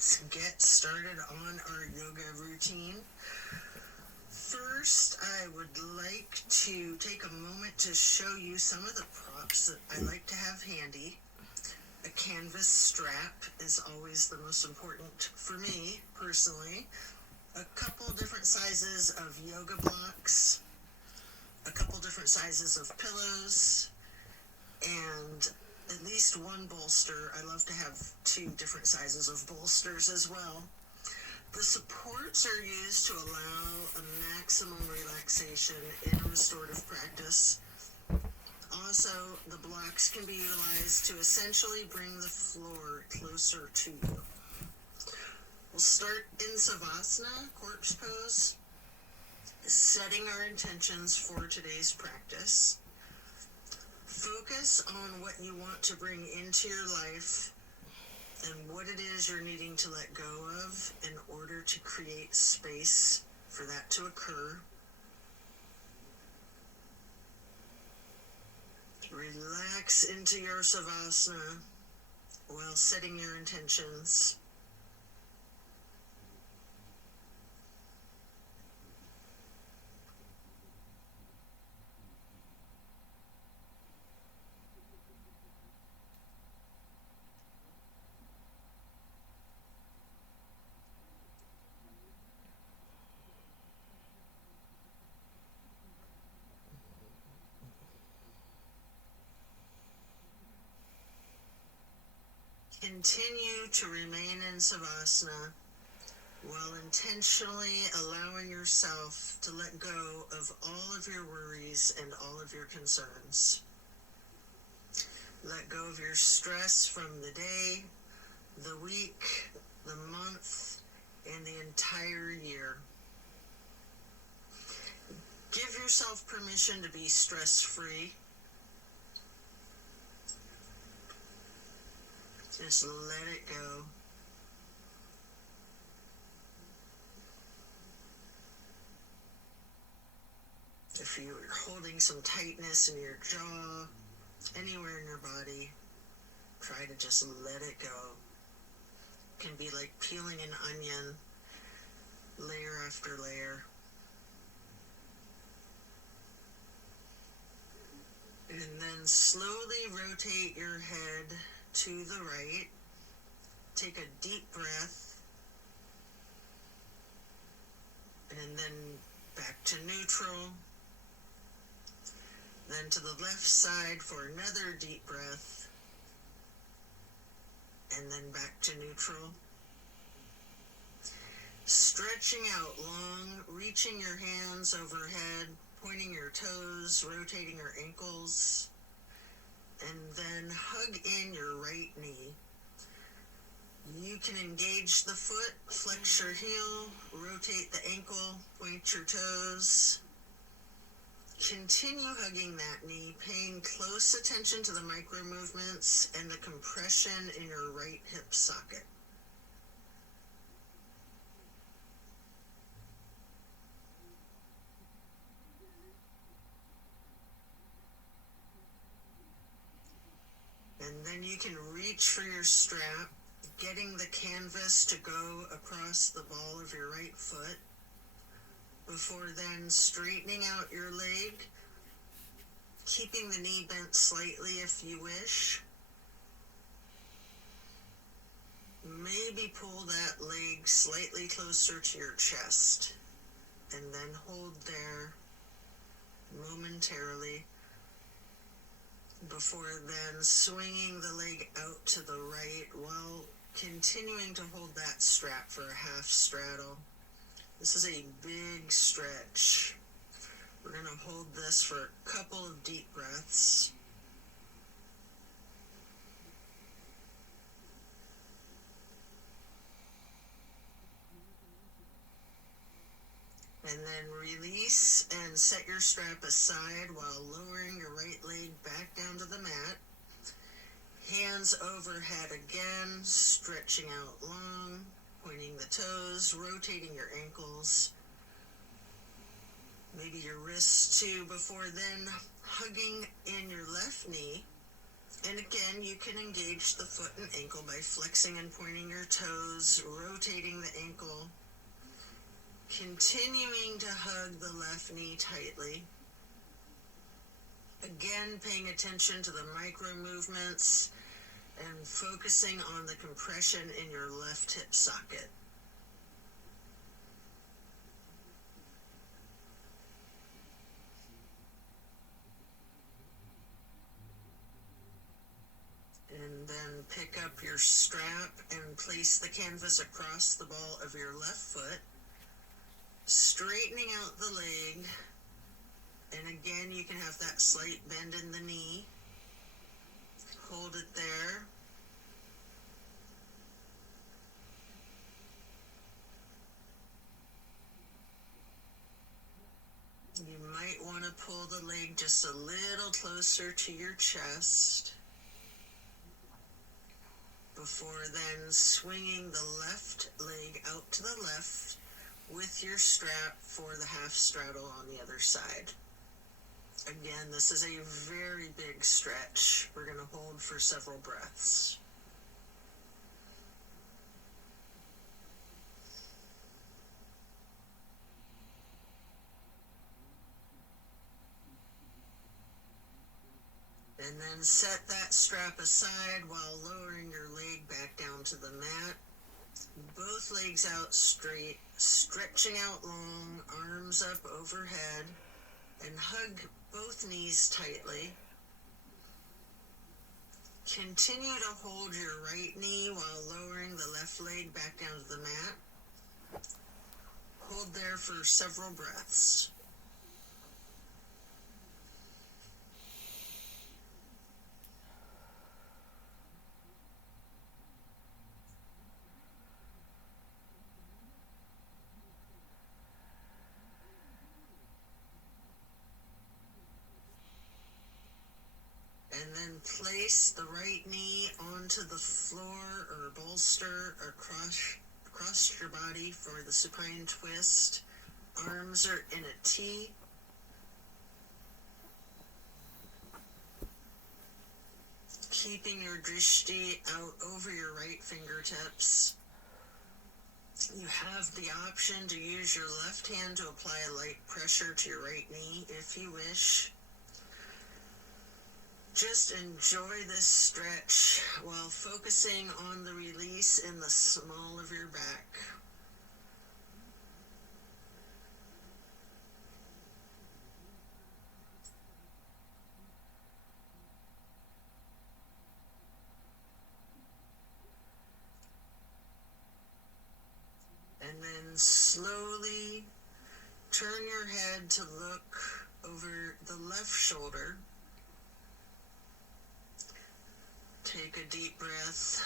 let's get started on our yoga routine. First, I would like to take a moment to show you some of the props that I like to have handy. A canvas strap is always the most important for me, personally. A couple different sizes of yoga blocks, a couple different sizes of pillows, and at least one bolster. I love to have 2 different sizes of bolsters as well. The supports are used to allow a maximum relaxation in a restorative practice. Also, the blocks can be utilized to essentially bring the floor closer to you. We'll start in Savasana, corpse pose, setting our intentions for today's practice. Focus on what you want to bring into your life and what it is you're needing to let go of in order to create space for that to occur. Relax into your Savasana while setting your intentions. Continue to remain in Savasana while intentionally allowing yourself to let go of all of your worries and all of your concerns. Let go of your stress from the day, the week, the month, and the entire year. Give yourself permission to be stress-free. Just let it go. If you're holding some tightness in your jaw, anywhere in your body, try to just let it go. It can be like peeling an onion, layer after layer. And then slowly rotate your head to the right. Take a deep breath. And then back to neutral. Then to the left side for another deep breath. And then back to neutral. Stretching out long, reaching your hands overhead, pointing your toes, rotating your ankles. And then hug in your right knee. You can engage the foot, flex your heel, rotate the ankle, point your toes. Continue hugging that knee, paying close attention to the micro movements and the compression in your right hip socket. And then you can reach for your strap, getting the canvas to go across the ball of your right foot, before then straightening out your leg, keeping the knee bent slightly if you wish. Maybe pull that leg slightly closer to your chest, and then hold there momentarily, before then swinging the leg out to the right while continuing to hold that strap for a half straddle. This is a big stretch. We're going to hold this for a couple of deep breaths. And then release and set your strap aside while lowering your right leg back down to the mat. Hands overhead again, stretching out long, pointing the toes, rotating your ankles. Maybe your wrists too, before then hugging in your left knee And again, you can engage the foot and ankle by flexing and pointing your toes, rotating the ankle, continuing to hug the left knee tightly. Again, paying attention to the micro movements and focusing on the compression in your left hip socket. And then pick up your strap and place the canvas across the ball of your left foot, straightening out the leg. And again, you can have that slight bend in the knee. Hold it there. You might want to pull the leg just a little closer to your chest before then swinging the left leg out to the left with your strap for the half straddle on the other side. Again, this is a very big stretch. We're going to hold for several breaths. And then set that strap aside while lowering your leg back down to the mat. Both legs out straight, stretching out long, arms up overhead, and hug both knees tightly. Continue to hold your right knee while lowering the left leg back down to the mat. Hold there for several breaths. And then place the right knee onto the floor or bolster across your body for the supine twist. Arms are in a T. Keeping your drishti out over your right fingertips. You have the option to use your left hand to apply a light pressure to your right knee if you wish. Just enjoy this stretch while focusing on the release in the small of your back. And then slowly turn your head to look over the left shoulder. Take a deep breath.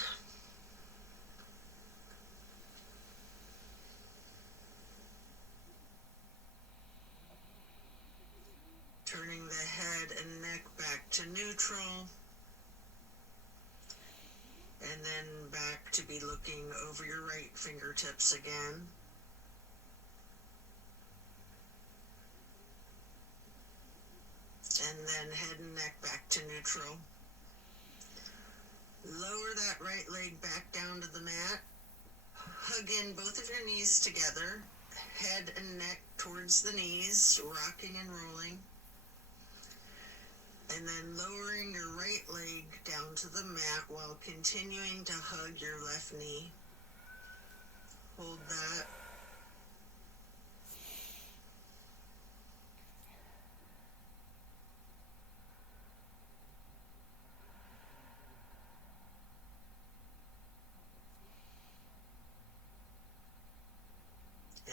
Turning the head and neck back to neutral. And then back to be looking over your right fingertips again. And then head and neck back to neutral. Lower that right leg back down to the mat. Hug in both of your knees together. Head and neck towards the knees, rocking and rolling. And then lowering your right leg down to the mat while continuing to hug your left knee. Hold that.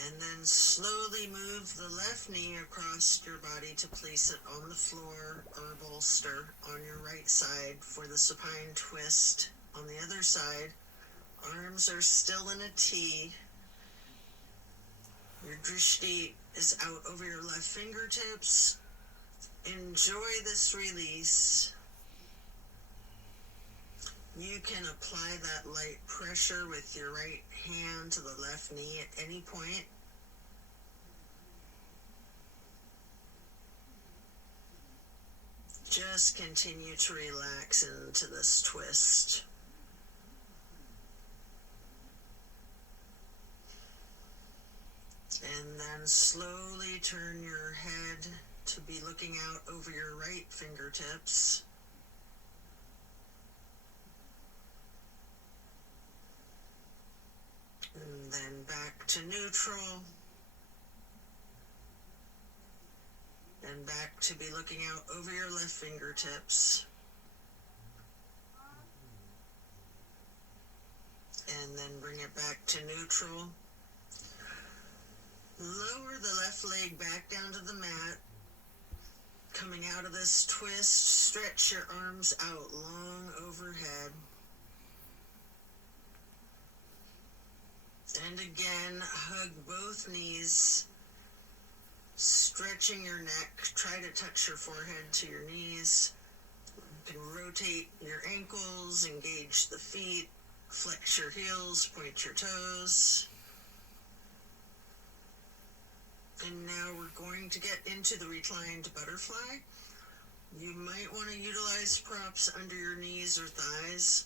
And then slowly move the left knee across your body to place it on the floor or bolster on your right side for the supine twist. On the other side, arms are still in a T. Your drishti is out over your left fingertips. Enjoy this release. You can apply that light pressure with your right hand to the left knee at any point. Just just continue to relax into this twist. And then slowly turn your head to be looking out over your right fingertips. And then back to neutral. And back to be looking out over your left fingertips. And then bring it back to neutral. Lower the left leg back down to the mat. Coming out of this twist, stretch your arms out long overhead. And again, hug both knees, stretching your neck. Try to touch your forehead to your knees. You can rotate your ankles, engage the feet, flex your heels, point your toes. And now we're going to get into the reclined butterfly. You might want to utilize props under your knees or thighs.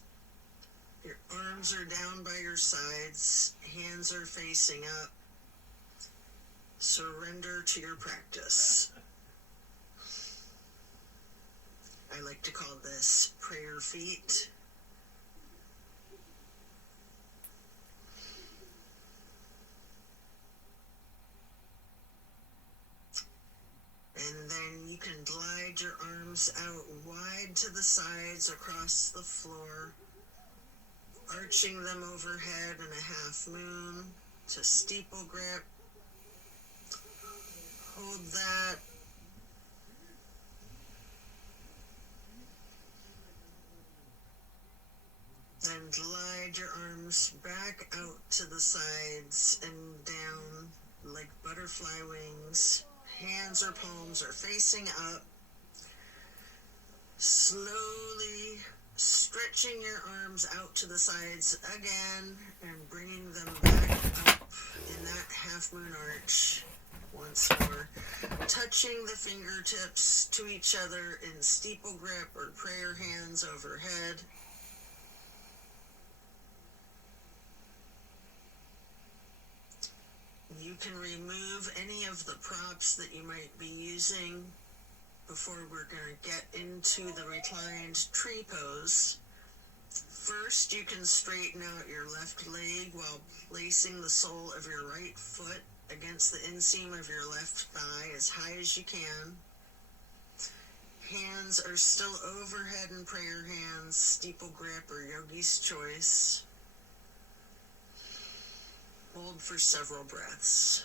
Your arms are down by your sides, hands are facing up. Surrender to your practice. I like to call this prayer feet. And then you can glide your arms out wide to the sides across the floor, arching them overhead in a half moon to steeple grip. Hold that. Then glide your arms back out to the sides and down like butterfly wings. Hands or palms are facing up. Slowly stretching your arms out to the sides again and bringing them back up in that half moon arch once more. Touching the fingertips to each other in steeple grip or prayer hands overhead. You can remove any of the props that you might be using before we're going to get into the reclined tree pose. First, you can straighten out your left leg while placing the sole of your right foot against the inseam of your left thigh as high as you can. Hands are still overhead in prayer hands, steeple grip or yogi's choice. Hold for several breaths.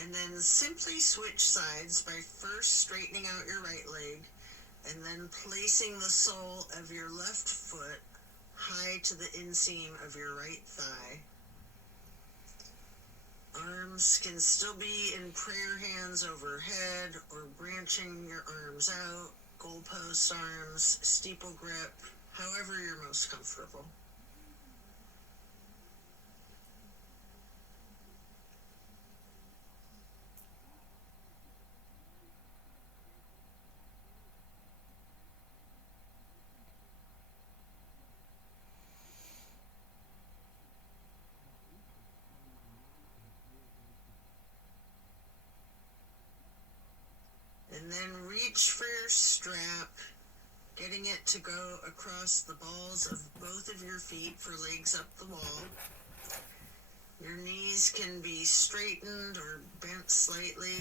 And then simply switch sides by first straightening out your right leg and then placing the sole of your left foot high to the inseam of your right thigh. Arms can still be in prayer hands overhead or branching your arms out, goalpost arms, steeple grip, however you're most comfortable. And then reach for your strap, getting it to go across the balls of both of your feet for legs up the wall. Your knees can be straightened or bent slightly.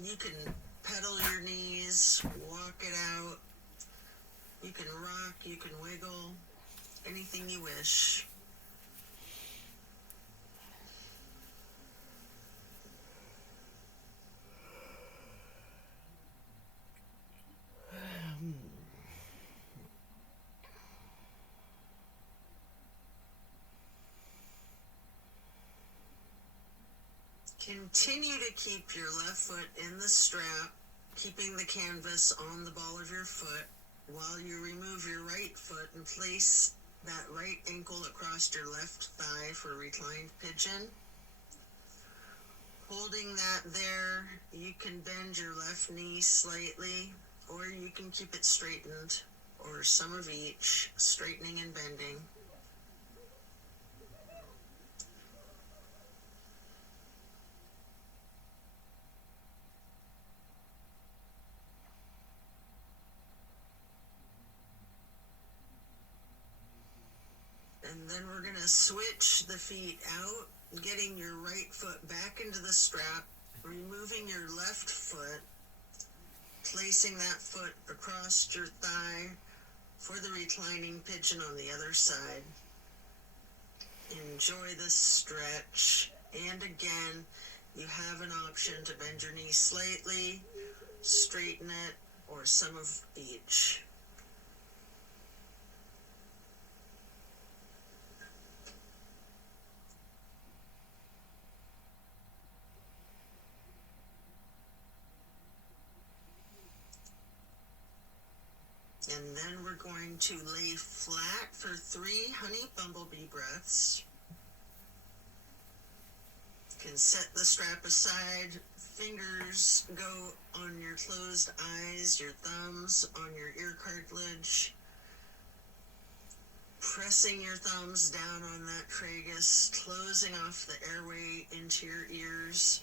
You can pedal your knees, walk it out. You can rock, you can wiggle, anything you wish. Can Continue to keep your left foot in the strap, keeping the canvas on the ball of your foot while you remove your right foot and place that right ankle across your left thigh for reclined pigeon. Holding that there, you can bend your left knee slightly, or you can keep it straightened, or some of each, straightening and bending. And then we're going to switch the feet out, getting your right foot back into the strap, removing your left foot, placing that foot across your thigh for the reclining pigeon on the other side. Enjoy the stretch. And again, you have an option to bend your knee slightly, straighten it, or some of each. And then we're going to lay flat for 3 honey bumblebee breaths. You can set the strap aside, fingers go on your closed eyes, your thumbs on your ear cartilage, pressing your thumbs down on that tragus, closing off the airway into your ears,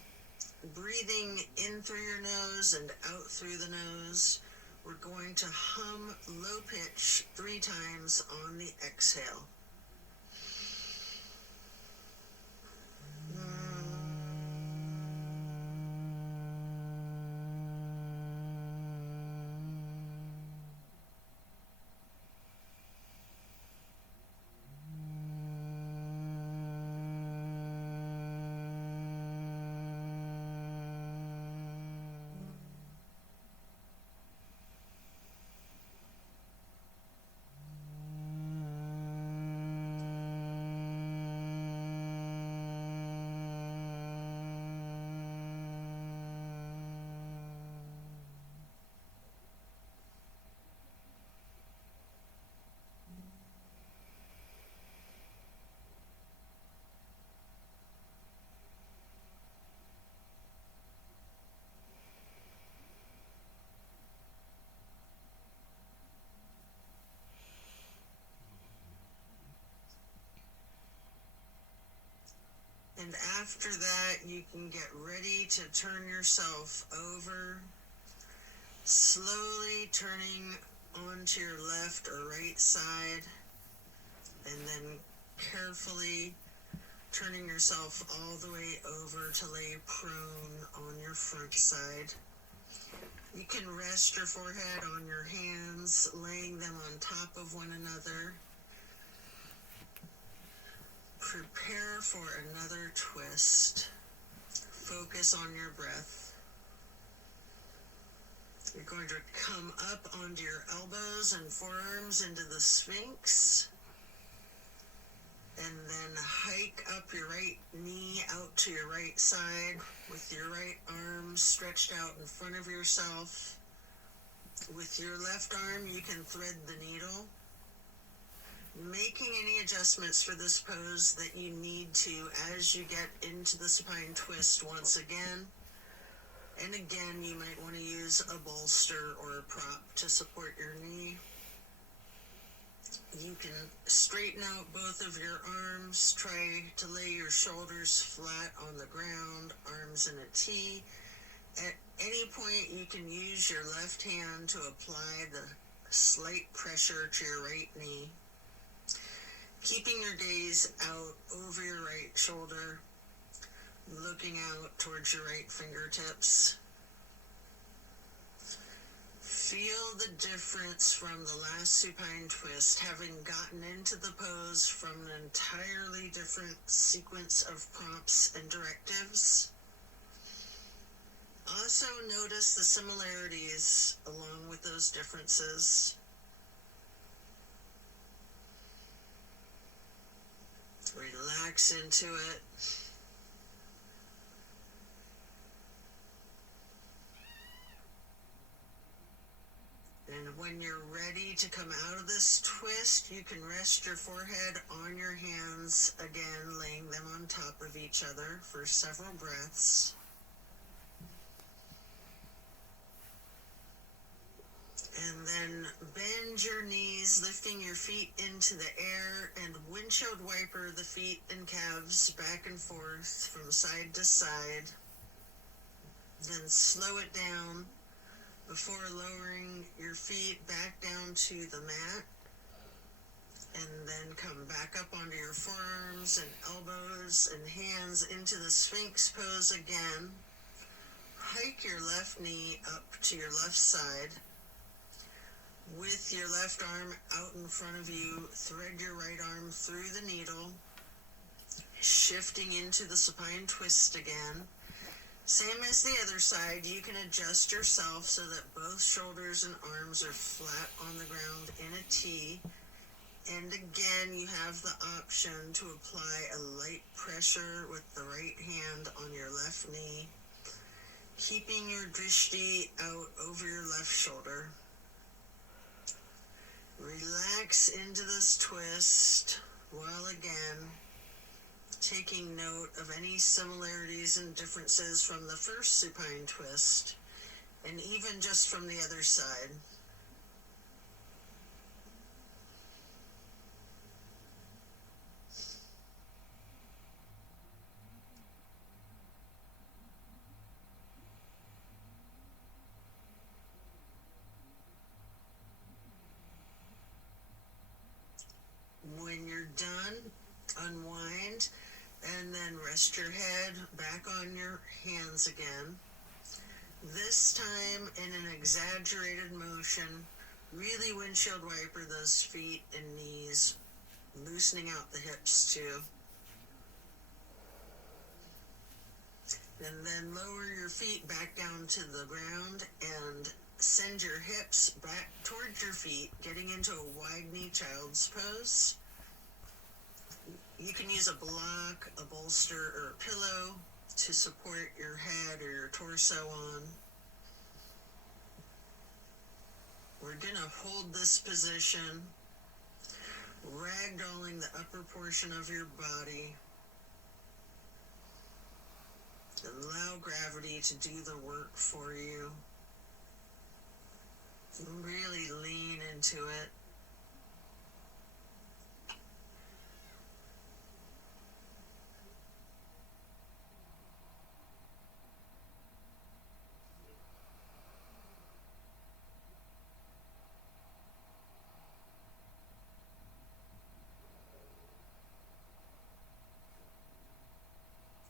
breathing in through your nose and out through the nose. We're going to hum low pitch 3 times on the exhale. And after that, you can get ready to turn yourself over, slowly turning onto your left or right side, and then carefully turning yourself all the way over to lay prone on your front side. You can rest your forehead on your hands, laying them on top of one another. Prepare for another twist. Focus on your breath. You're going to come up onto your elbows and forearms into the Sphinx. And then hike up your right knee out to your right side with your right arm stretched out in front of yourself. With your left arm, you can thread the needle, making any adjustments for this pose that you need to as you get into the supine twist once again. And again, you might want to use a bolster or a prop to support your knee. You can straighten out both of your arms, try to lay your shoulders flat on the ground, arms in a T. At any point, you can use your left hand to apply the slight pressure to your right knee. Keeping your gaze out over your right shoulder, looking out towards your right fingertips. Feel the difference from the last supine twist, having gotten into the pose from an entirely different sequence of prompts and directives. Also notice the similarities along with those differences. Relax into it. when you're ready to come out of this twist, you can rest your forehead on your hands, again laying them on top of each other for several breaths. And then bend your knees, lifting your feet into the air, and windshield wiper the feet and calves back and forth from side to side. Then slow it down before lowering your feet back down to the mat. And then come back up onto your forearms and elbows and hands into the Sphinx pose again. Hike your left knee up to your left side. With your left arm out in front of you, thread your right arm through the needle, shifting into the supine twist again. Same as the other side, you can adjust yourself so that both shoulders and arms are flat on the ground in a T. And again, you have the option to apply a light pressure with the right hand on your left knee, keeping your drishti out over your left shoulder. Relax into this twist while again taking note of any similarities and differences from the first supine twist, and even just from the other side. When you're done, unwind, and then rest your head back on your hands again. This time in an exaggerated motion, really windshield wiper those feet and knees, loosening out the hips too. And then lower your feet back down to the ground and send your hips back towards your feet, getting into a wide knee child's pose. You can use a block, a bolster, or a pillow to support your head or your torso on. We're going to hold this position, ragdolling the upper portion of your body. Allow gravity to do the work for you. Really lean into it.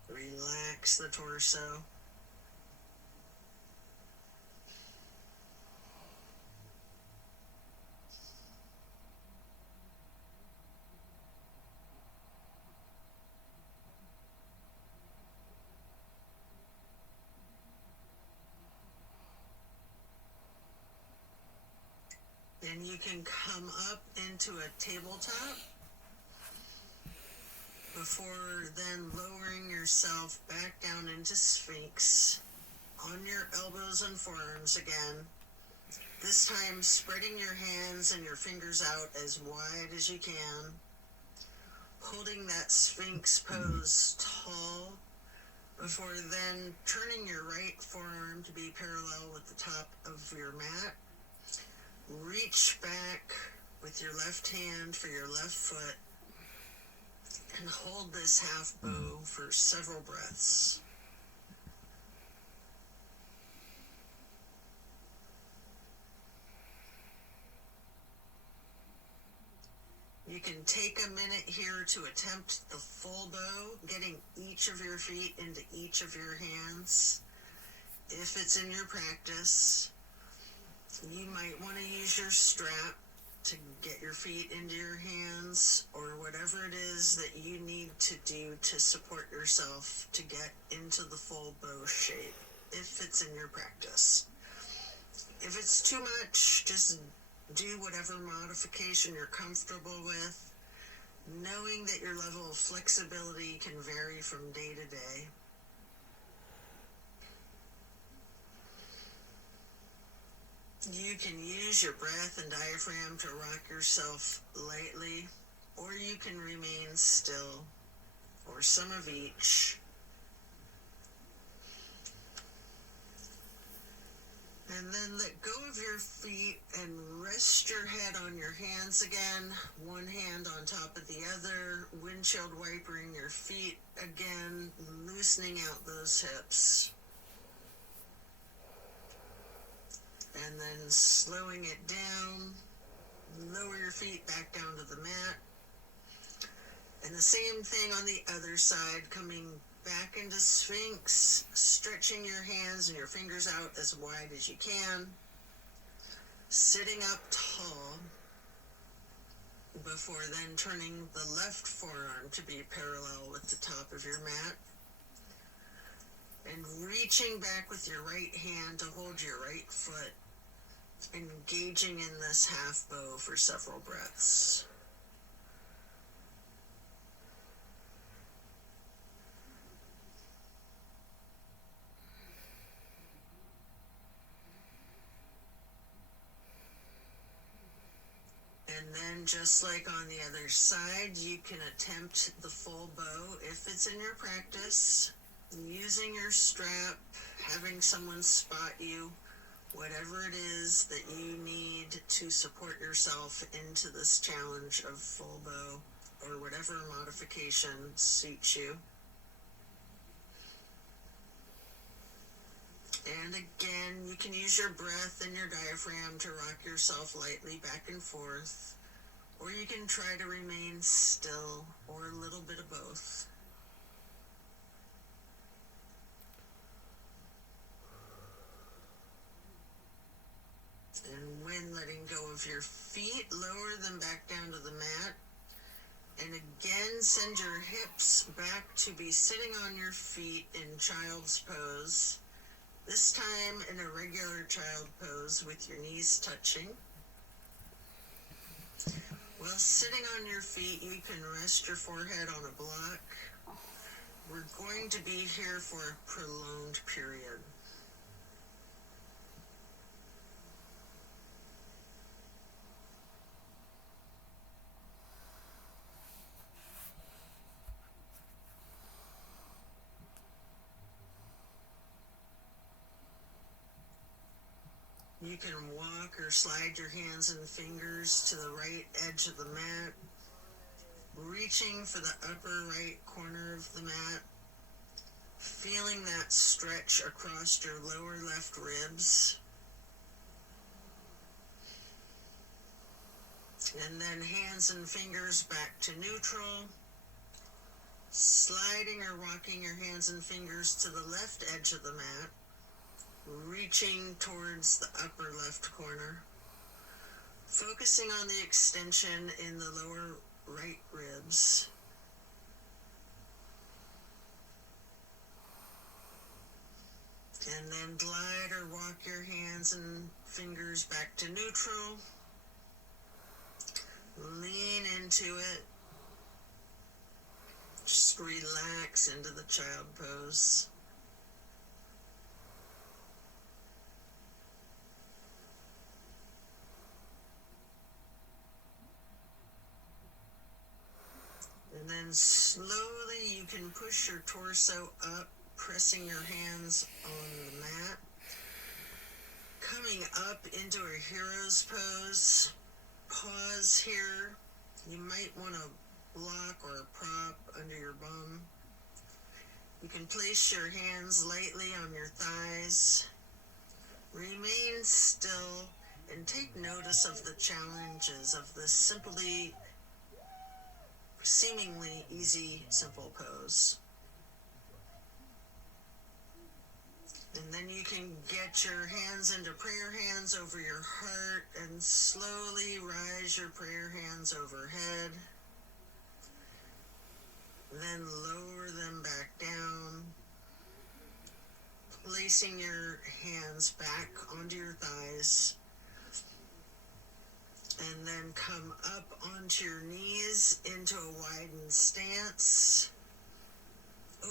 Relax the torso. Then you can come up into a tabletop before then lowering yourself back down into Sphinx on your elbows and forearms again. This time spreading your hands and your fingers out as wide as you can, holding that Sphinx pose tall before then turning your right forearm to be parallel with the top of your mat. Reach back with your left hand for your left foot and hold this half bow for several breaths. You can take a minute here to attempt the full bow, getting each of your feet into each of your hands. If it's in your practice, you might want to use your strap to get your feet into your hands, or whatever it is that you need to do to support yourself to get into the full bow shape, if it's in your practice. If it's too much, just do whatever modification you're comfortable with, knowing that your level of flexibility can vary from day to day. You can use your breath and diaphragm to rock yourself lightly, or you can remain still, or some of each. And then let go of your feet and rest your head on your hands again, one hand on top of the other, windshield wipering your feet again, loosening out those hips. And then slowing it down, lower your feet back down to the mat. And the same thing on the other side, coming back into Sphinx, stretching your hands and your fingers out as wide as you can, sitting up tall, before then turning the left forearm to be parallel with the top of your mat, and reaching back with your right hand to hold your right foot, engaging in this half bow for several breaths. And then just like on the other side, you can attempt the full bow if it's in your practice, using your strap, having someone spot you, whatever it is that you need to support yourself into this challenge of full bow, or whatever modification suits you. And again, you can use your breath and your diaphragm to rock yourself lightly back and forth, or you can try to remain still, or a little bit of both. And when letting go of your feet, lower them back down to the mat. And again, send your hips back to be sitting on your feet in child's pose. This time in a regular child pose with your knees touching. While sitting on your feet, you can rest your forehead on a block. We're going to be here for a prolonged period. You can walk or slide your hands and fingers to the right edge of the mat, reaching for the upper right corner of the mat, feeling that stretch across your lower left ribs. And then hands and fingers back to neutral, sliding or rocking your hands and fingers to the left edge of the mat, reaching towards the upper left corner, focusing on the extension in the lower right ribs. And then glide or walk your hands and fingers back to neutral. Lean into it. Just relax into the child pose. And then slowly you can push your torso up, pressing your hands on the mat. Coming up into a hero's pose. Pause here. You might want a block or a prop under your bum. You can place your hands lightly on your thighs. Remain still and take notice of the challenges of this seemingly easy, simple pose. And then you can get your hands into prayer hands over your heart and slowly rise your prayer hands overhead. Then lower them back down, placing your hands back onto your thighs. And then come up onto your knees into a widened stance.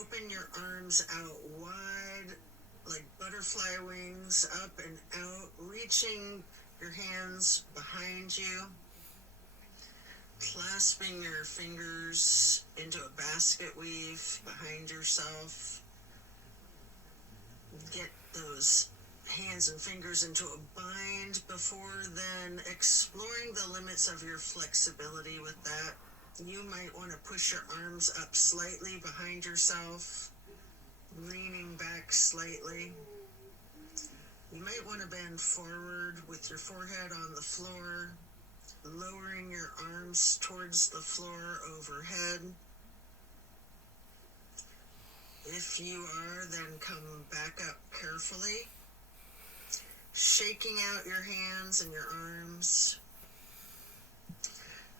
Open your arms out wide, like butterfly wings, up and out, reaching your hands behind you, clasping your fingers into a basket weave behind yourself. Get those hands and fingers into a bind before then exploring the limits of your flexibility with that. You might want to push your arms up slightly behind yourself, leaning back slightly. You might want to bend forward with your forehead on the floor, lowering your arms towards the floor overhead. If you are, then come back up carefully, shaking out your hands and your arms.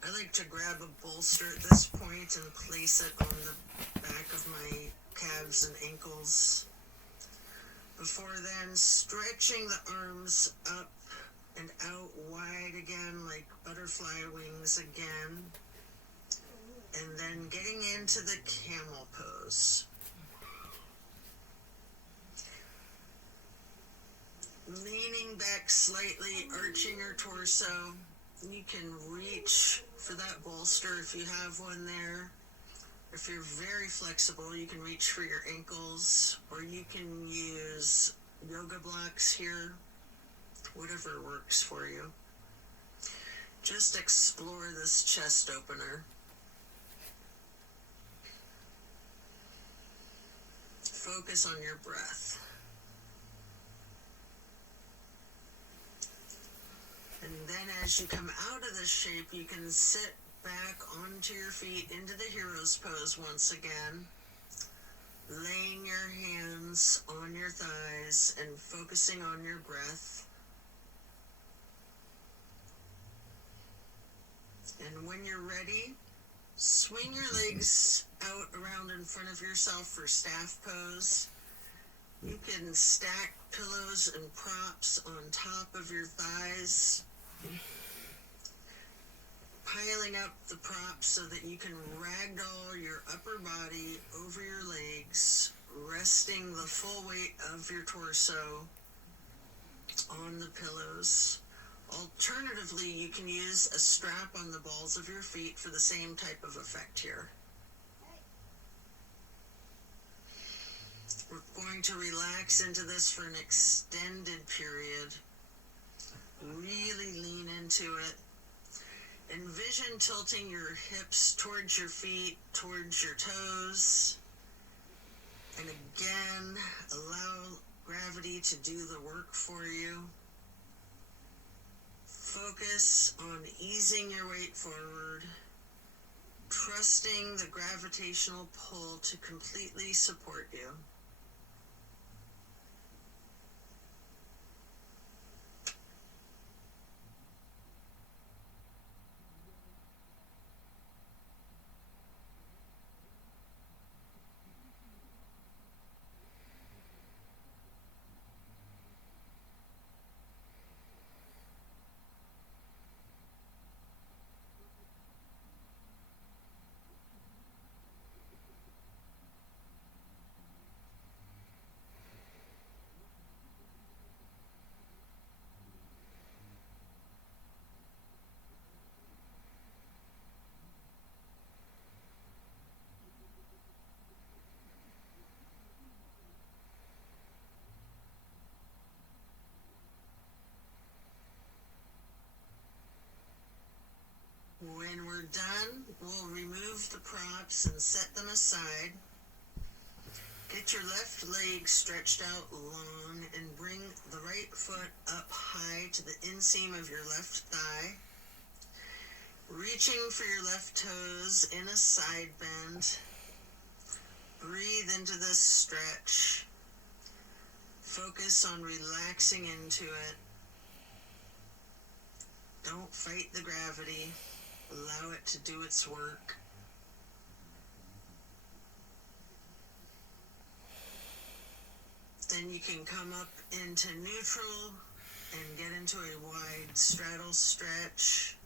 I like to grab a bolster at this point and place it on the back of my calves and ankles. Before then, stretching the arms up and out wide again, like butterfly wings again. And then getting into the camel pose. Leaning back slightly, arching your torso. You can reach for that bolster if you have one there. If you're very flexible, you can reach for your ankles, or you can use yoga blocks here, whatever works for you. Just explore this chest opener. Focus on your breath. And then as you come out of this shape, you can sit back onto your feet into the hero's pose once again, laying your hands on your thighs and focusing on your breath. And when you're ready, swing your legs out around in front of yourself for staff pose. You can stack pillows and props on top of your thighs, piling up the props so that you can ragdoll your upper body over your legs, resting the full weight of your torso on the pillows. Alternatively, you can use a strap on the balls of your feet for the same type of effect here. We're going to relax into this for an extended period. Really lean into it. Envision tilting your hips towards your feet, towards your toes. And again, allow gravity to do the work for you. Focus on easing your weight forward, trusting the gravitational pull to completely support you. When we're done, we'll remove the props and set them aside. Get your left leg stretched out long and bring the right foot up high to the inseam of your left thigh. Reaching for your left toes in a side bend. Breathe into this stretch. Focus on relaxing into it. Don't fight the gravity. Allow it to do its work. Then you can come up into neutral and get into a wide straddle stretch.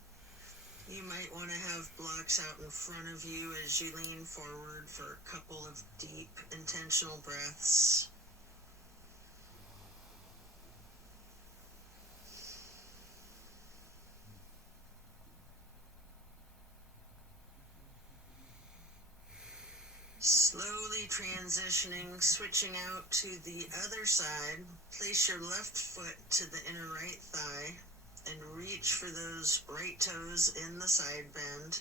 You might want to have blocks out in front of you as you lean forward for a couple of deep, intentional breaths. transitioning, switching out to the other side. Place your left foot to the inner right thigh and reach for those right toes in the side bend.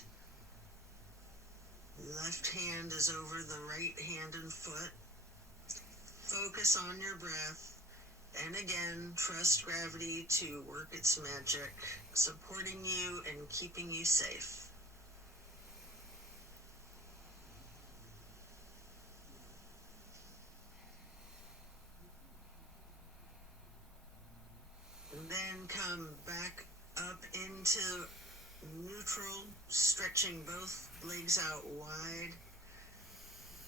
Left hand is over the right hand and foot. Focus on your breath, and again, trust gravity to work its magic, supporting you and keeping you safe. And then come back up into neutral, stretching both legs out wide.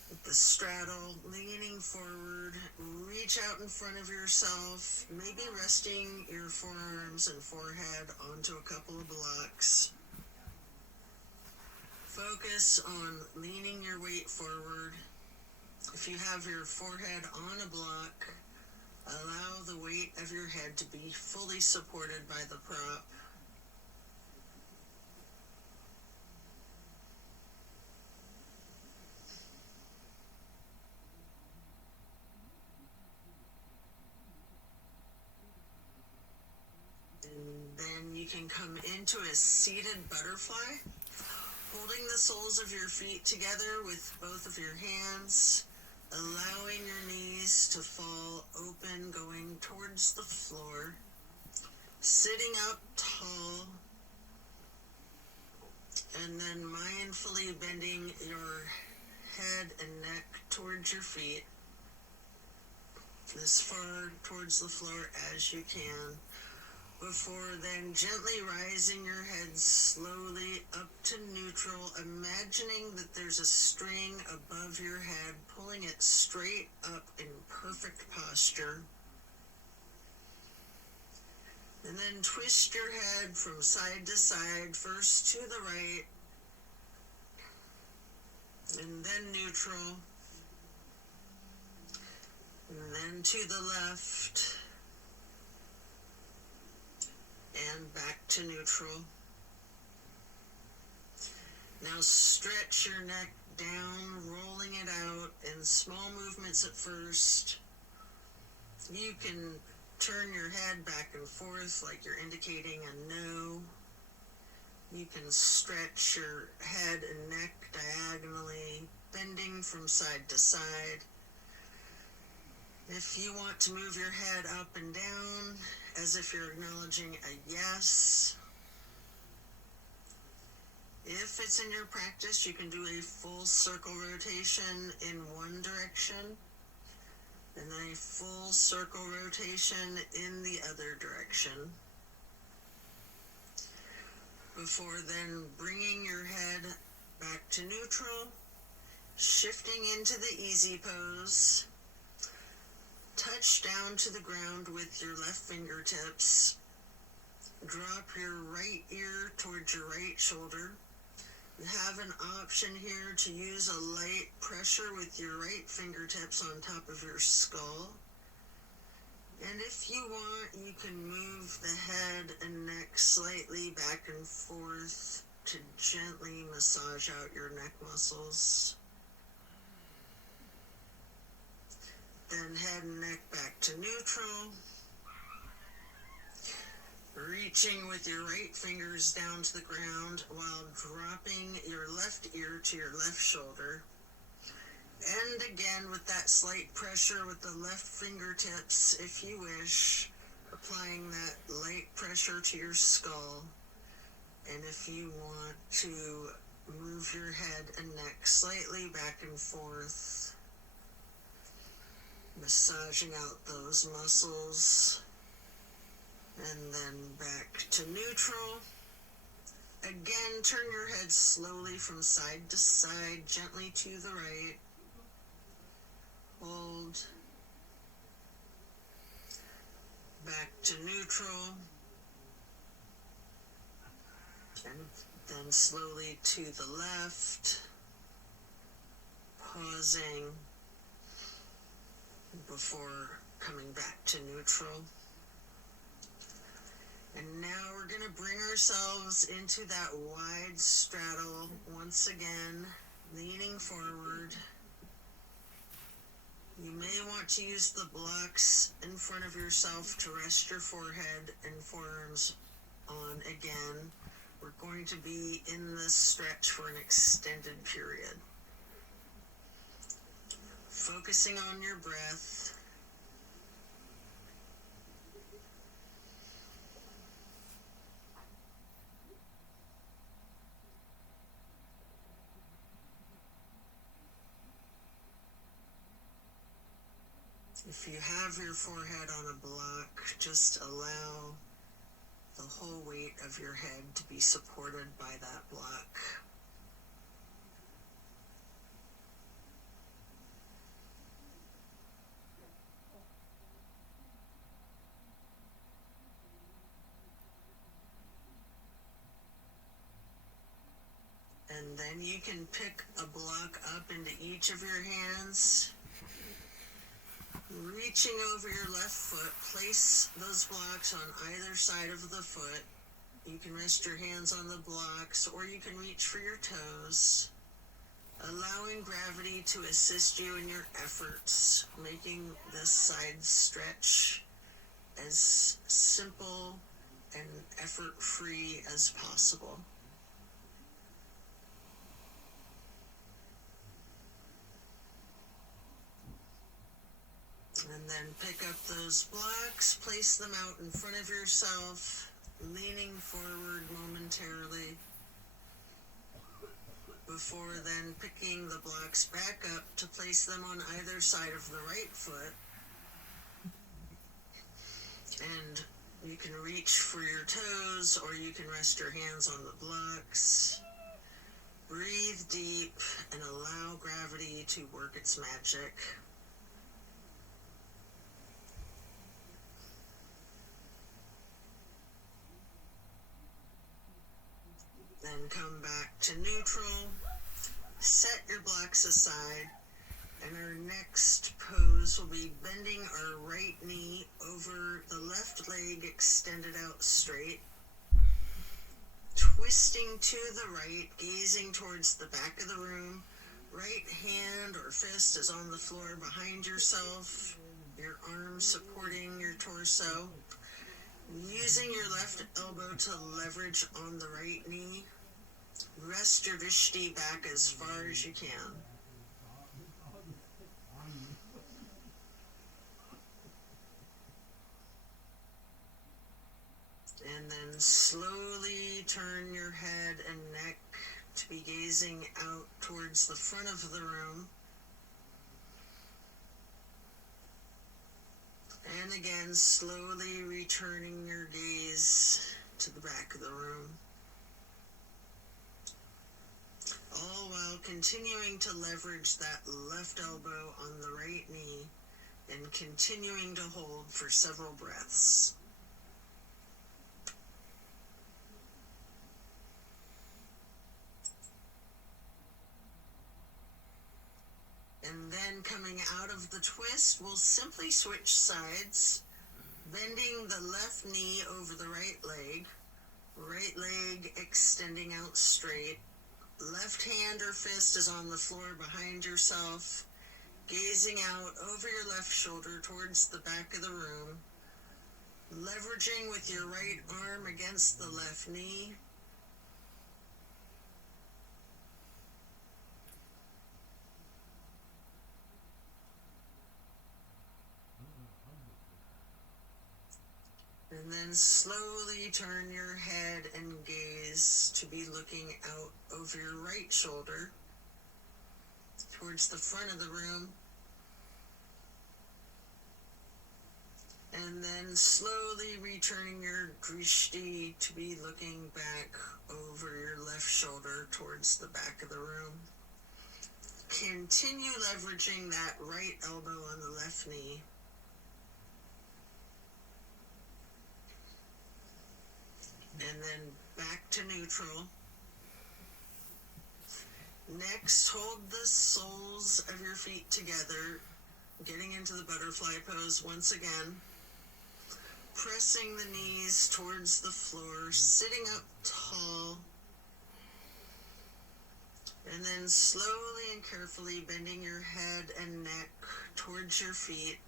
With the straddle, leaning forward, reach out in front of yourself, maybe resting your forearms and forehead onto a couple of blocks. Focus on leaning your weight forward. If you have your forehead on a block, allow the weight of your head to be fully supported by the prop. And then you can come into a seated butterfly, holding the soles of your feet together with both of your hands, allowing your knees to fall open, going towards the floor, sitting up tall, and then mindfully bending your head and neck towards your feet, as far towards the floor as you can, before then gently rising your head slowly up to neutral, imagining that there's a string above your head, pulling it straight up in perfect posture. And then twist your head from side to side, first to the right, and then neutral, and then to the left, and back to neutral. Now stretch your neck down, rolling it out in small movements at first. You can turn your head back and forth like you're indicating a no. You can stretch your head and neck diagonally, bending from side to side. If you want to move your head up and down as if you're acknowledging a yes. If it's in your practice, you can do a full circle rotation in one direction and then a full circle rotation in the other direction. Before then bringing your head back to neutral, shifting into the easy pose. Touch down to the ground with your left fingertips. Drop your right ear towards your right shoulder. You have an option here to use a light pressure with your right fingertips on top of your skull. And if you want, you can move the head and neck slightly back and forth to gently massage out your neck muscles. Then head and neck back to neutral. Reaching with your right fingers down to the ground while dropping your left ear to your left shoulder. And again with that slight pressure with the left fingertips, if you wish, applying that light pressure to your skull. And if you want to move your head and neck slightly back and forth, massaging out those muscles, and then back to neutral. Again, turn your head slowly from side to side, gently to the right. Hold. Back to neutral. And then slowly to the left. Pausing before coming back to neutral. And now we're going to bring ourselves into that wide straddle once again, leaning forward. You may want to use the blocks in front of yourself to rest your forehead and forearms on again. We're going to be in this stretch for an extended period. Focusing on your breath. If you have your forehead on a block, just allow the whole weight of your head to be supported by that block. And then you can pick a block up into each of your hands. Reaching over your left foot, place those blocks on either side of the foot. You can rest your hands on the blocks, or you can reach for your toes. Allowing gravity to assist you in your efforts, making this side stretch as simple and effort-free as possible. And then pick up those blocks, place them out in front of yourself, leaning forward momentarily, before then picking the blocks back up to place them on either side of the right foot. And you can reach for your toes, or you can rest your hands on the blocks. Breathe deep and allow gravity to work its magic. Then come back to neutral, set your blocks aside, and our next pose will be bending our right knee over the left leg extended out straight, twisting to the right, gazing towards the back of the room. Right hand or fist is on the floor behind yourself, your arm supporting your torso. Using your left elbow to leverage on the right knee, rest your drishti back as far as you can. And then slowly turn your head and neck to be gazing out towards the front of the room. And again, slowly returning your gaze to the back of the room. All while continuing to leverage that left elbow on the right knee and continuing to hold for several breaths. And then coming out of the twist, we'll simply switch sides, bending the left knee over the right leg extending out straight. Left hand or fist is on the floor behind yourself, gazing out over your left shoulder towards the back of the room, leveraging with your right arm against the left knee. And then slowly turn your head and gaze to be looking out over your right shoulder towards the front of the room. And then slowly returning your drishti to be looking back over your left shoulder towards the back of the room. Continue leveraging that right elbow on the left knee. And then back to neutral. Next, hold the soles of your feet together, getting into the butterfly pose once again. Pressing the knees towards the floor, sitting up tall. And then slowly and carefully bending your head and neck towards your feet.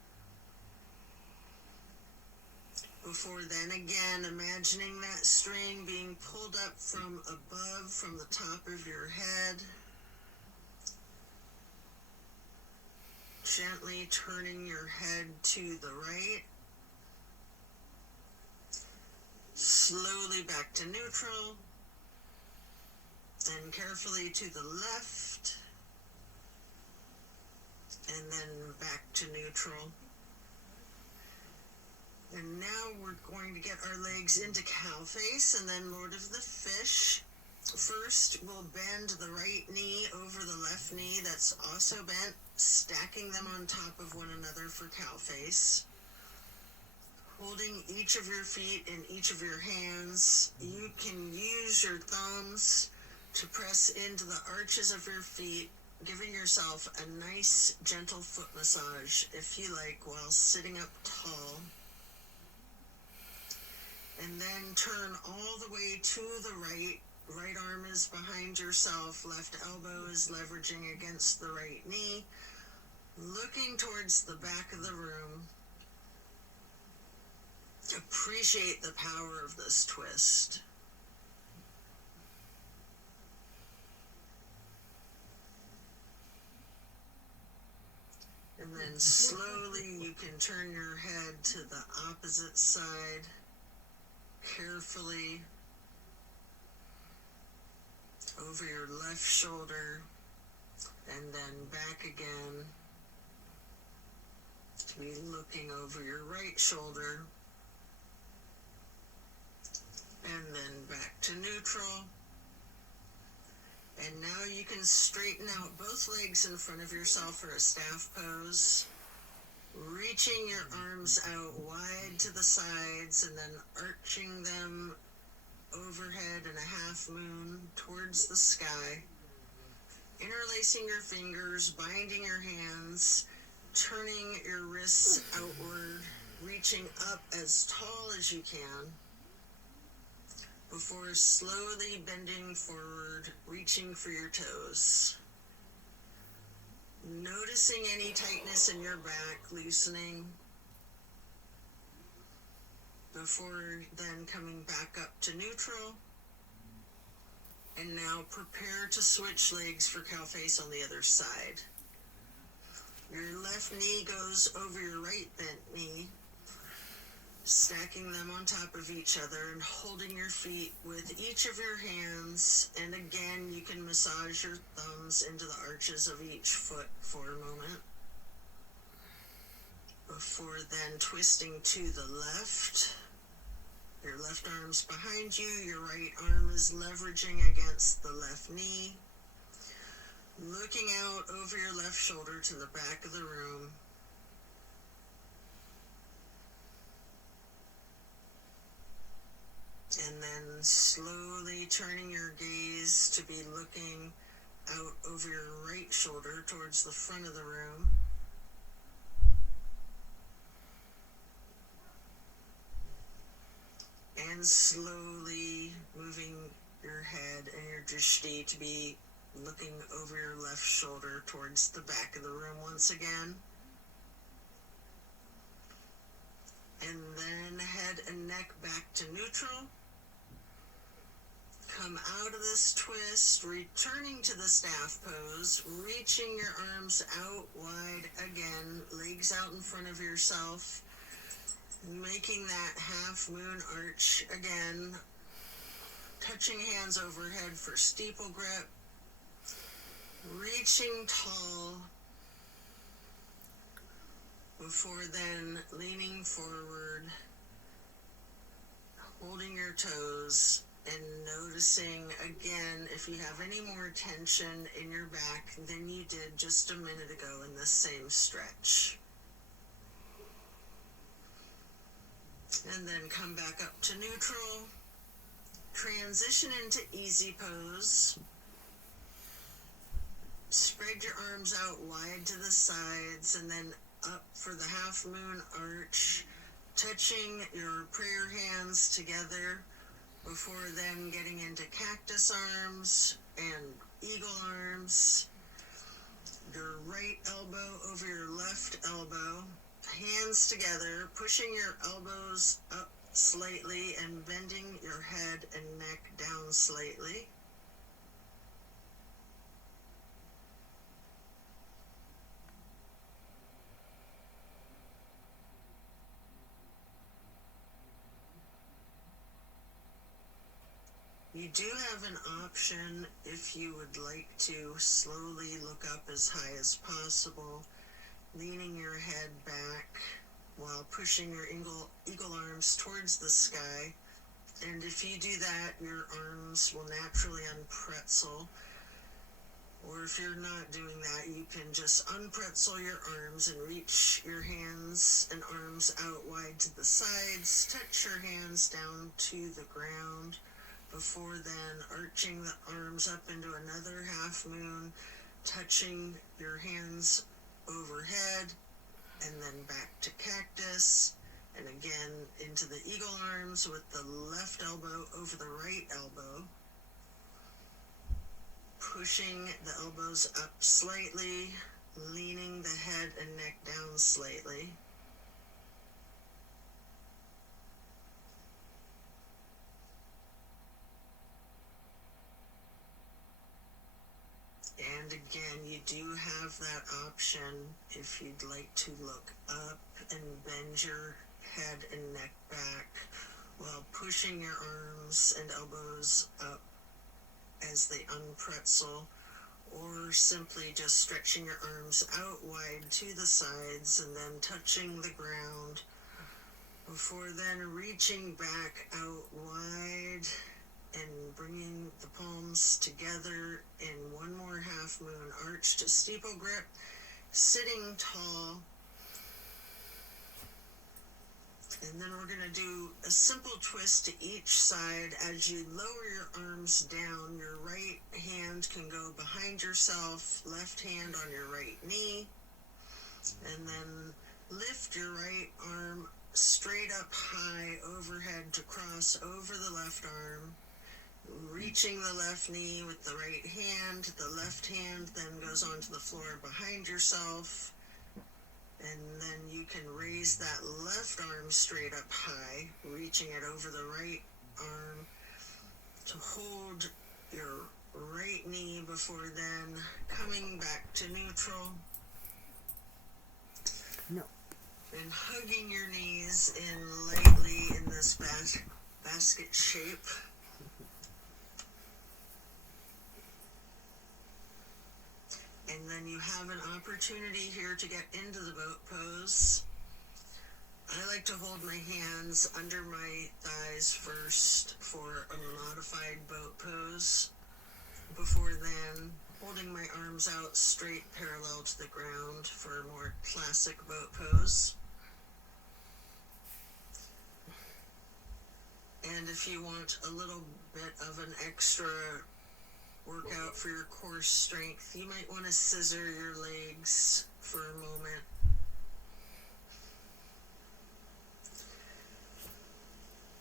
Before then, again, imagining that string being pulled up from above, from the top of your head. Gently turning your head to the right. Slowly back to neutral. Then carefully to the left. And then back to neutral. And now we're going to get our legs into cow face and then Lord of the Fish. First, we'll bend the right knee over the left knee that's also bent, stacking them on top of one another for cow face. Holding each of your feet in each of your hands, you can use your thumbs to press into the arches of your feet, giving yourself a nice, gentle foot massage, if you like, while sitting up tall. And then turn all the way to the right. Right arm is behind yourself, left elbow is leveraging against the right knee, looking towards the back of the room. Appreciate the power of this twist. And then slowly you can turn your head to the opposite side, carefully, over your left shoulder, and then back again, to be looking over your right shoulder, and then back to neutral. And now you can straighten out both legs in front of yourself for a staff pose, reaching your arms out wide to the sides and then arching them overhead in a half moon towards the sky, interlacing your fingers, binding your hands, turning your wrists outward, reaching up as tall as you can, before slowly bending forward, reaching for your toes. Noticing any tightness in your back, loosening, before then coming back up to neutral. And now prepare to switch legs for cow face on the other side. Your left knee goes over your right bent knee, stacking them on top of each other and holding your feet with each of your hands. And again, you can massage your thumbs into the arches of each foot for a moment. Before then twisting to the left. Your left arm's behind you, your right arm is leveraging against the left knee. Looking out over your left shoulder to the back of the room. And then slowly turning your gaze to be looking out over your right shoulder towards the front of the room. And slowly moving your head and your drishti to be looking over your left shoulder towards the back of the room once again. And then head and neck back to neutral. Come out of this twist, returning to the staff pose, reaching your arms out wide again, legs out in front of yourself, making that half moon arch again, touching hands overhead for steeple grip, reaching tall, before then leaning forward, holding your toes, and noticing again if you have any more tension in your back than you did just a minute ago in the same stretch. And then come back up to neutral, transition into easy pose, spread your arms out wide to the sides and then up for the half moon arch, touching your prayer hands together, before then getting into cactus arms and eagle arms. Your right elbow over your left elbow, hands together, pushing your elbows up slightly and bending your head and neck down slightly. You do have an option if you would like to slowly look up as high as possible, leaning your head back while pushing your eagle arms towards the sky. And if you do that, your arms will naturally unpretzel. Or if you're not doing that, you can just unpretzel your arms and reach your hands and arms out wide to the sides. Touch your hands down to the ground. Before then, arching the arms up into another half moon, touching your hands overhead, and then back to cactus, and again into the eagle arms with the left elbow over the right elbow, pushing the elbows up slightly, leaning the head and neck down slightly. And again, you do have that option if you'd like to look up and bend your head and neck back while pushing your arms and elbows up as they unpretzel, or simply just stretching your arms out wide to the sides and then touching the ground before then reaching back out wide and bringing the palms together in one more half moon arch to steeple grip, sitting tall. And then we're going to do a simple twist to each side. As you lower your arms down, your right hand can go behind yourself, left hand on your right knee, and then lift your right arm straight up high overhead to cross over the left arm. Reaching the left knee with the right hand, the left hand then goes onto the floor behind yourself, and then you can raise that left arm straight up high, reaching it over the right arm to hold your right knee before then coming back to neutral. No. And hugging your knees in lightly in this basket shape. And then you have an opportunity here to get into the boat pose. I like to hold my hands under my thighs first for a modified boat pose. Before then, holding my arms out straight parallel to the ground for a more classic boat pose. And if you want a little bit of an extra workout for your core strength, you might want to scissor your legs for a moment.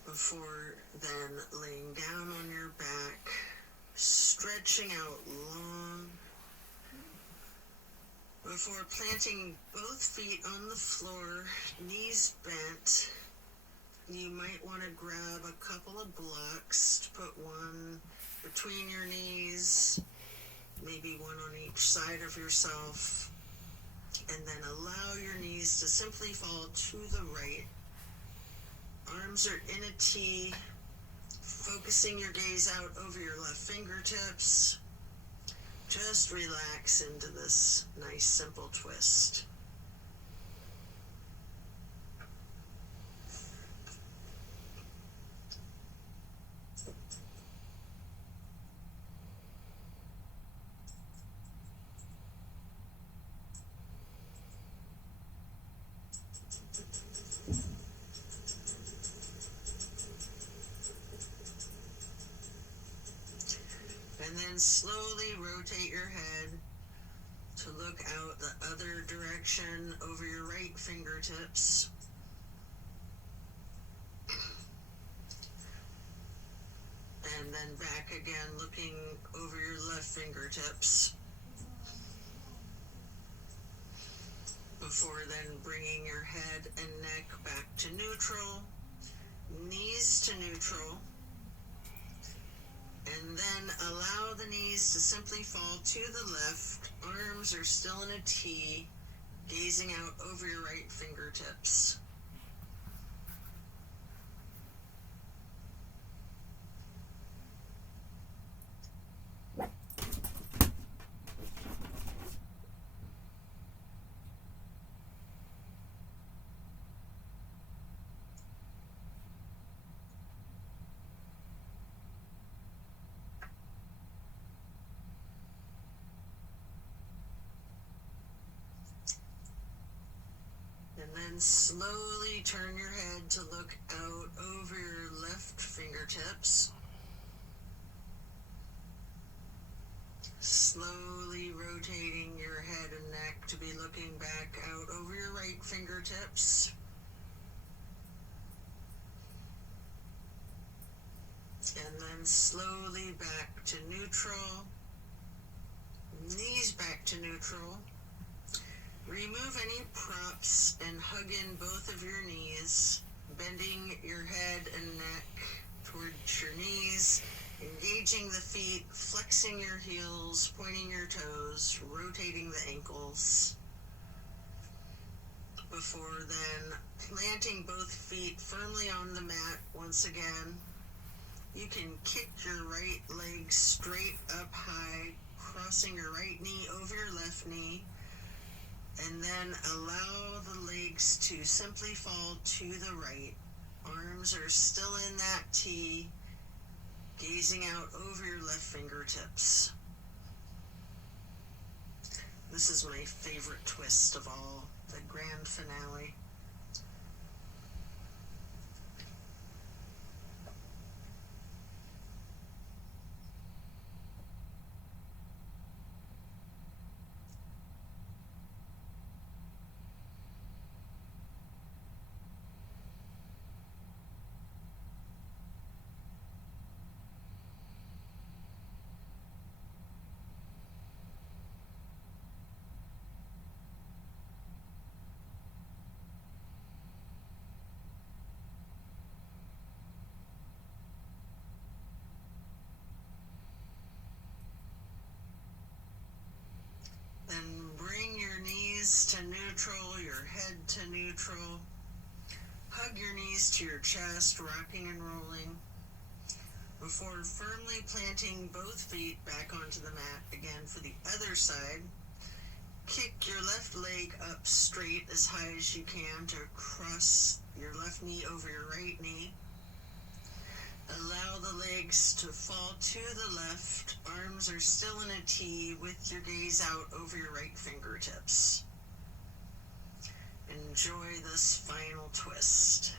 Before then laying down on your back, stretching out long. Before planting both feet on the floor, knees bent, you might want to grab a couple of blocks to put one between your knees, maybe one on each side of yourself, and then allow your knees to simply fall to the right. Arms are in a T, focusing your gaze out over your left fingertips. Just relax into this nice simple twist. And then slowly rotate your head to look out the other direction over your right fingertips. and then back again, looking over your left fingertips. Before then bringing your head and neck back to neutral, knees to neutral, and then allow the knees to simply fall to the left. Arms are still in a T, gazing out over your right fingertips. And then slowly turn your head to look out over your left fingertips. Slowly rotating your head and neck to be looking back out over your right fingertips. And then slowly back to neutral. Knees back to neutral. Remove any props and hug in both of your knees, bending your head and neck towards your knees, engaging the feet, flexing your heels, pointing your toes, rotating the ankles. Before then, planting both feet firmly on the mat once again. You can kick your right leg straight up high, crossing your right knee over your left knee. And then allow the legs to simply fall to the right. Arms are still in that T, gazing out over your left fingertips. This is my favorite twist of all, the grand finale. Then bring your knees to neutral, your head to neutral. Hug your knees to your chest, rocking and rolling. Before firmly planting both feet back onto the mat again for the other side. Kick your left leg up straight as high as you can to cross your left knee over your right knee. Allow the legs to fall to the left. Arms are still in a T with your gaze out over your right fingertips. Enjoy this final twist.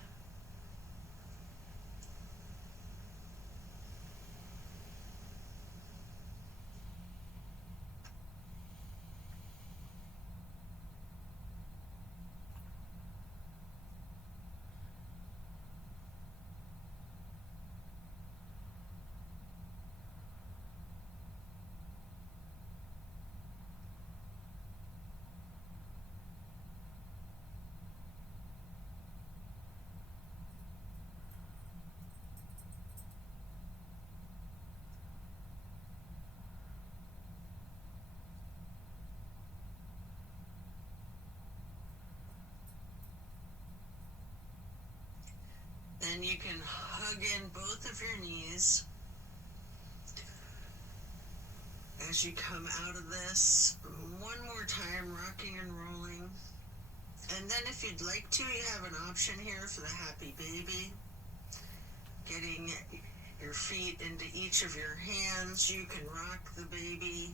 Then you can hug in both of your knees as you come out of this. One more time, rocking and rolling. And then if you'd like to, you have an option here for the happy baby. Getting your feet into each of your hands. You can rock the baby,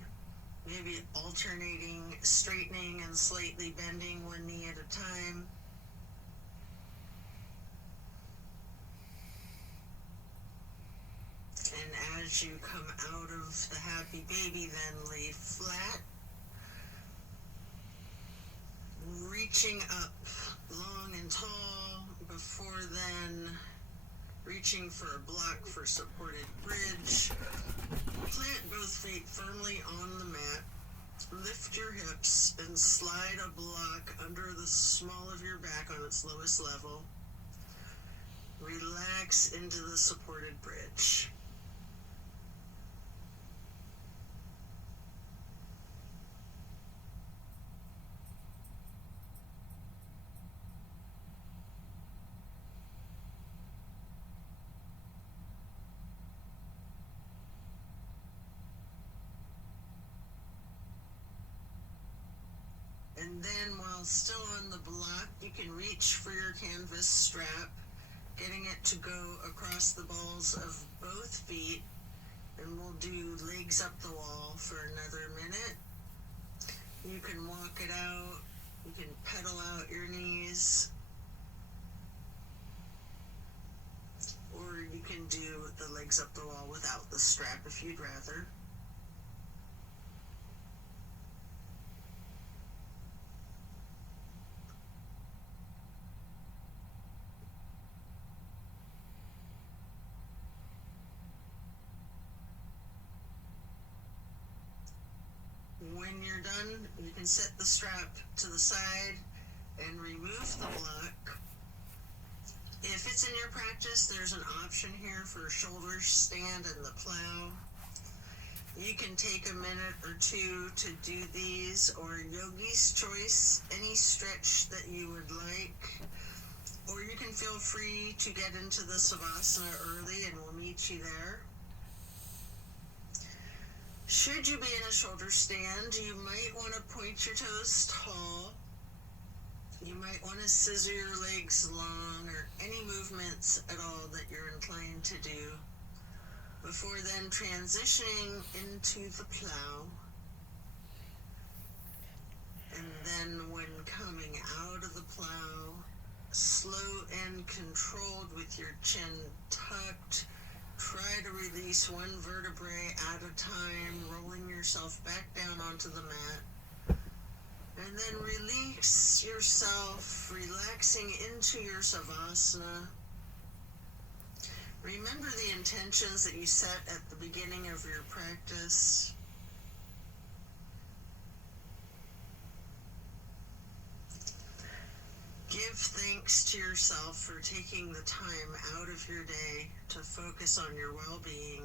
maybe alternating, straightening and slightly bending one knee at a time. And as you come out of the happy baby, then lay flat, reaching up long and tall, before then reaching for a block for supported bridge. on the mat, lift your hips and slide a block under the small of your back on its lowest level. Relax into the supported bridge. And then while still on the block, you can reach for your canvas strap, getting it to go across the balls of both feet, and we'll do legs up the wall for another minute. You can walk it out, you can pedal out your knees, or you can do the legs up the wall without the strap if you'd rather. When you're done, you can set the strap to the side and remove the block. If it's in your practice, there's an option here for shoulder stand and the plow. You can take a minute or two to do these, or yogi's choice, any stretch that you would like. Or you can feel free to get into the Savasana early and we'll meet you there. Should you be in a shoulder stand, you might want to point your toes tall. You might want to scissor your legs long, or any movements at all that you're inclined to do, before then transitioning into the plow. And then when coming out of the plow, slow and controlled with your chin tucked, try to release one vertebrae at a time, rolling yourself back down onto the mat. And then release yourself, relaxing into your Savasana. Remember the intentions that you set at the beginning of your practice. Give thanks to yourself for taking the time out of your day to focus on your well-being.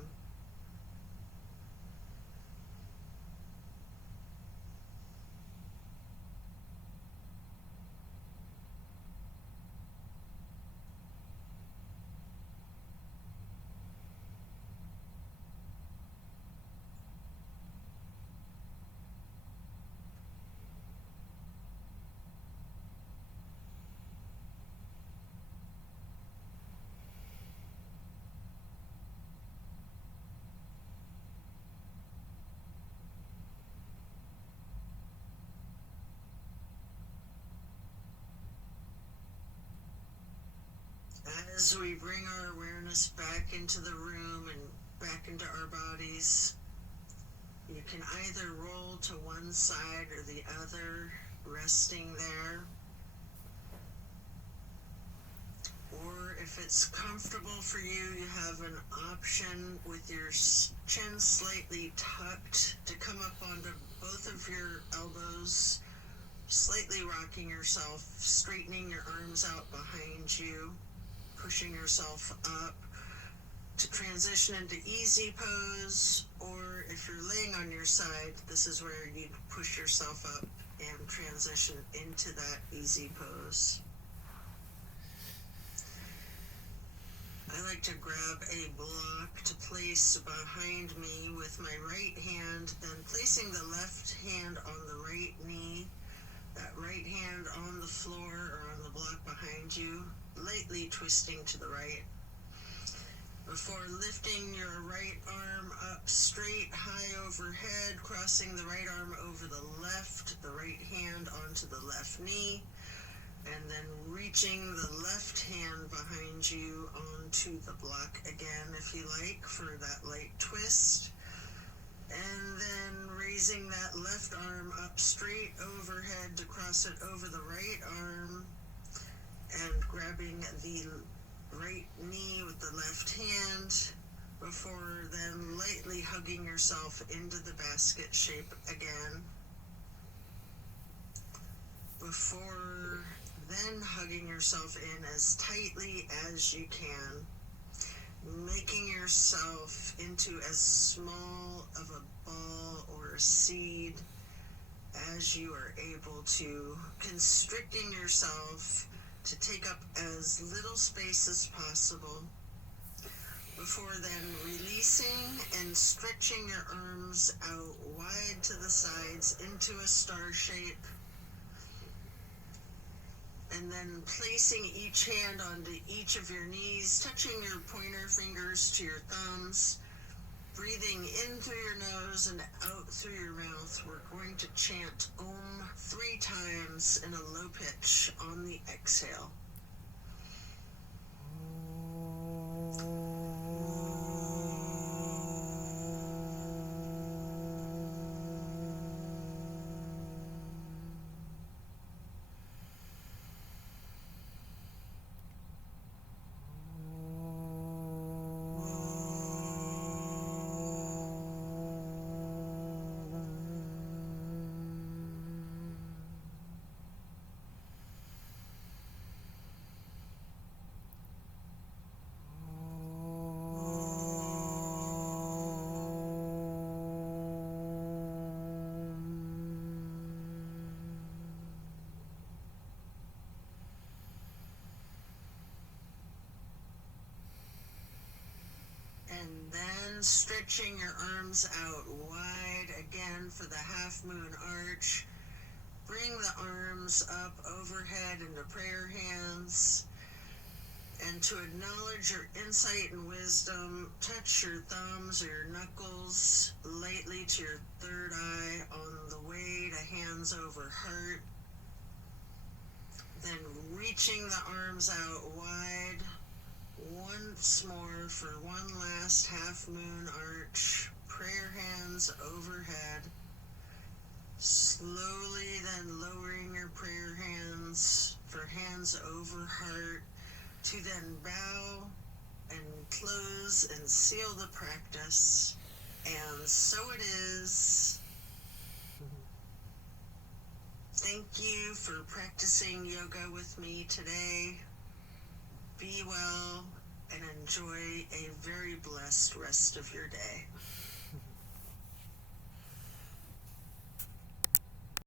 As we bring our awareness back into the room and back into our bodies, you can either roll to one side or the other, resting there. Or if it's comfortable for you, you have an option with your chin slightly tucked to come up onto both of your elbows, slightly rocking yourself, straightening your arms out behind you, pushing yourself up to transition into easy pose. Or if you're laying on your side, this is where you'd push yourself up and transition into that easy pose. I like to grab a block to place behind me with my right hand, then placing the left hand on the right knee, that right hand on the floor or on the block behind you, lightly twisting to the right, before lifting your right arm up straight, high overhead, crossing the right arm over the left, the right hand onto the left knee, and then reaching the left hand behind you onto the block again, if you like, for that light twist. And then raising that left arm up straight overhead to cross it over the right arm, and grabbing the right knee with the left hand, before then lightly hugging yourself into the basket shape again. Before then hugging yourself in as tightly as you can, making yourself into as small of a ball or a seed as you are able to, constricting yourself to take up as little space as possible. Before then releasing and stretching your arms out wide to the sides into a star shape. And then placing each hand onto each of your knees, touching your pointer fingers to your thumbs, breathing in through your nose and out through your mouth. We're going to chant Om 3 times in a low pitch on the exhale. And then stretching your arms out wide again for the half moon arch. Bring the arms up overhead into prayer hands. And to acknowledge your insight and wisdom, touch your thumbs or your knuckles lightly to your third eye on the way to hands over heart. Then reaching the arms out wide once more for one last half moon arch. Prayer hands overhead. Slowly then lowering your prayer hands for hands over heart, to then bow and close and seal the practice. And so it is. Thank you for practicing yoga with me today. Be well and enjoy a very blessed rest of your day.